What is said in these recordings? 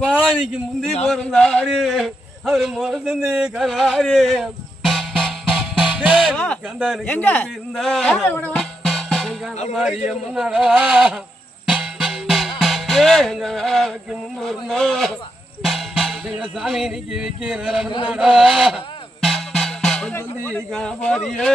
பாணிக்கு முந்தி பிறந்தாரு அவரு முறந்து கராரு முன்னாடா எங்க வேலைக்கு முன்பு இருந்தோம் எங்க சாமி நிக்கி வைக்கிற முன்னாடா காப்பாடியே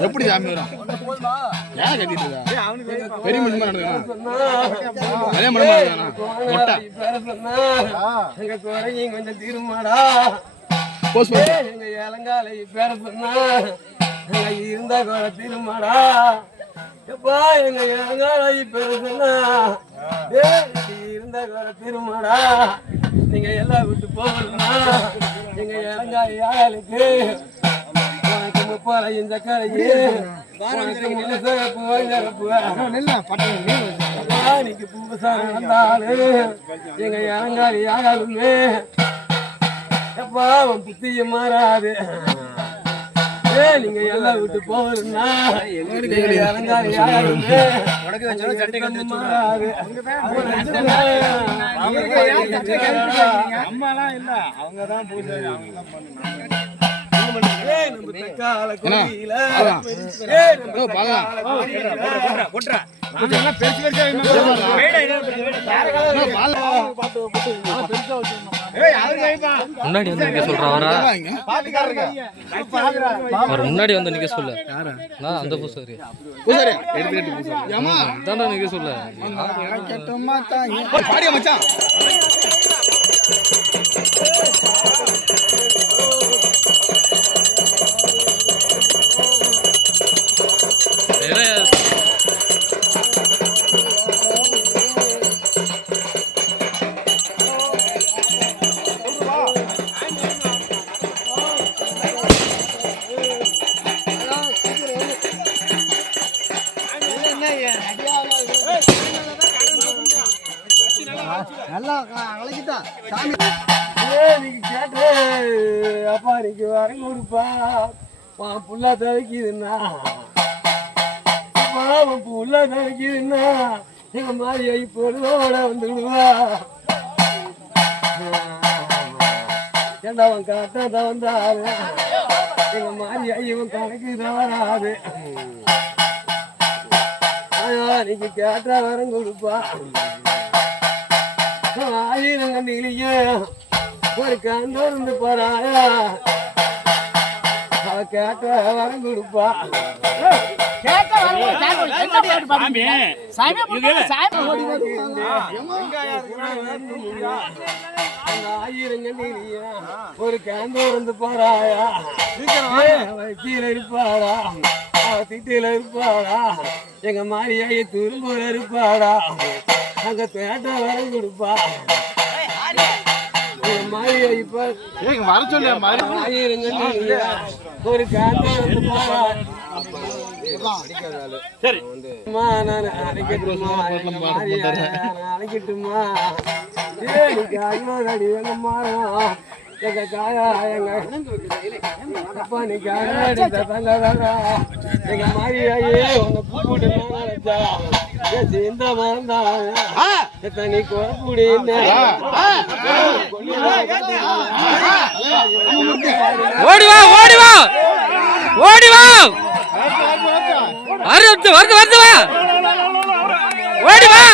எப்படி சாமி வரும் ஏன் கத்திட்டு இருக்கா பெரிய மனுஷன் கொஞ்சம் தீருமாடா எங்க இளங்காலை பேர சொன்னா இருந்தா கூட தீருமாடா எப்பா எங்க இளங்காலை பேர சொன்னா இருந்தா கூட தீருமாடா நீங்க எல்லாம் விட்டு போகணும்னா எங்க இளங்காய் யாருக்கு உனக்கு முப்பால இந்த கரையே உனக்கு இன்னைக்கு புதுசா நடந்தாலு எங்க இளங்காய் யாருமே எப்பா அவன் புத்திய மாறாது நீங்க எல்லாம் விட்டு போகணும்னா இளங்காய் யாருமே மாறாது அம்மாலாம் இல்ல அவங்கதான் பூஜை முன்னாடி வந்து நிக்க சொல்றா அவர் முன்னாடி வந்து நிக்க சொல்ல நான் அந்த பூசாரி தாண்டா நிக்க சொல்ல நல்லா அழகிட்டா சாமி நீங்க கேட்டு அப்பா நீங்க வர கொடுப்பா புள்ள தவிக்குதுன்னா புள்ள தவிக்குதுன்னா எங்க மாதிரி பொருளோட வந்துடுவா ஏண்டா அவன் கரெக்டா வந்தாரு எங்க மாதிரி ஐயவன் கணக்கு வராது நீங்க கேட்டா வரம் கொடுப்பா ஆயிரம் கண்ணிலேயே ஒரு கண்டு இருந்து போறாயா அவ கேட்ட வரம் கொடுப்பா ஆயிரம் கண்ணிலேயே ஒரு கண்டு இருந்து போறாயா கீழே இருப்பாடா திட்டில இருப்பாடா எங்க மாரியாய துரும்புல இருப்பாடா அங்க பேட்ட வரம் கொடுப்பா மாரியா இப்ப வர சொல்லி ஒரு காந்த அழைக்கட்டுமா அடி வேங்க மாறும் எங்க காயா எங்க அப்பா நீ காயா எங்க மாரியாயே உன்னை கூப்பிட்டு நினைச்சா இந்த மறந்தா நீ கூடி ஓடிவா ஓடிவா ஓடிவா வருது வருது வருதுவா ஓடிவா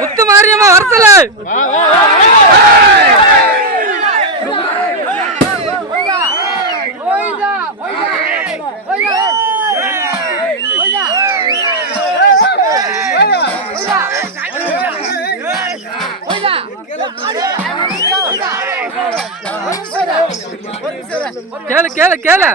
முத்து மாரியம்மா வரத்துல கேளு கேளு கேளு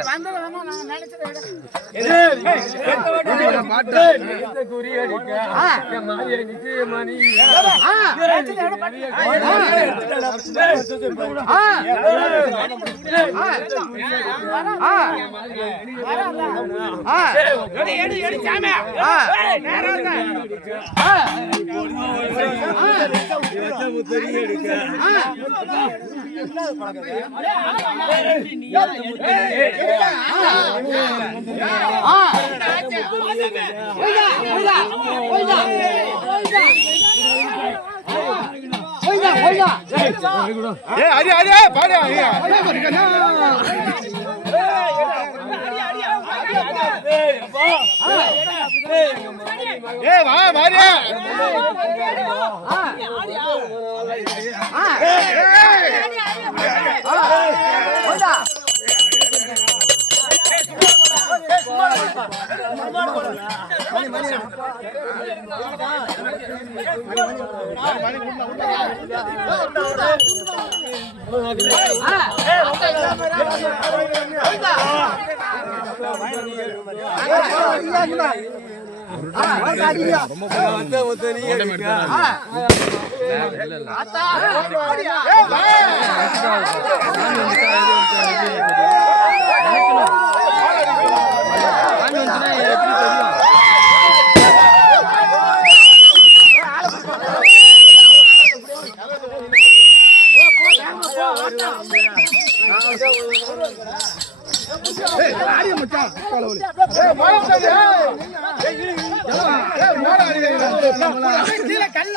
கீழே கல்ல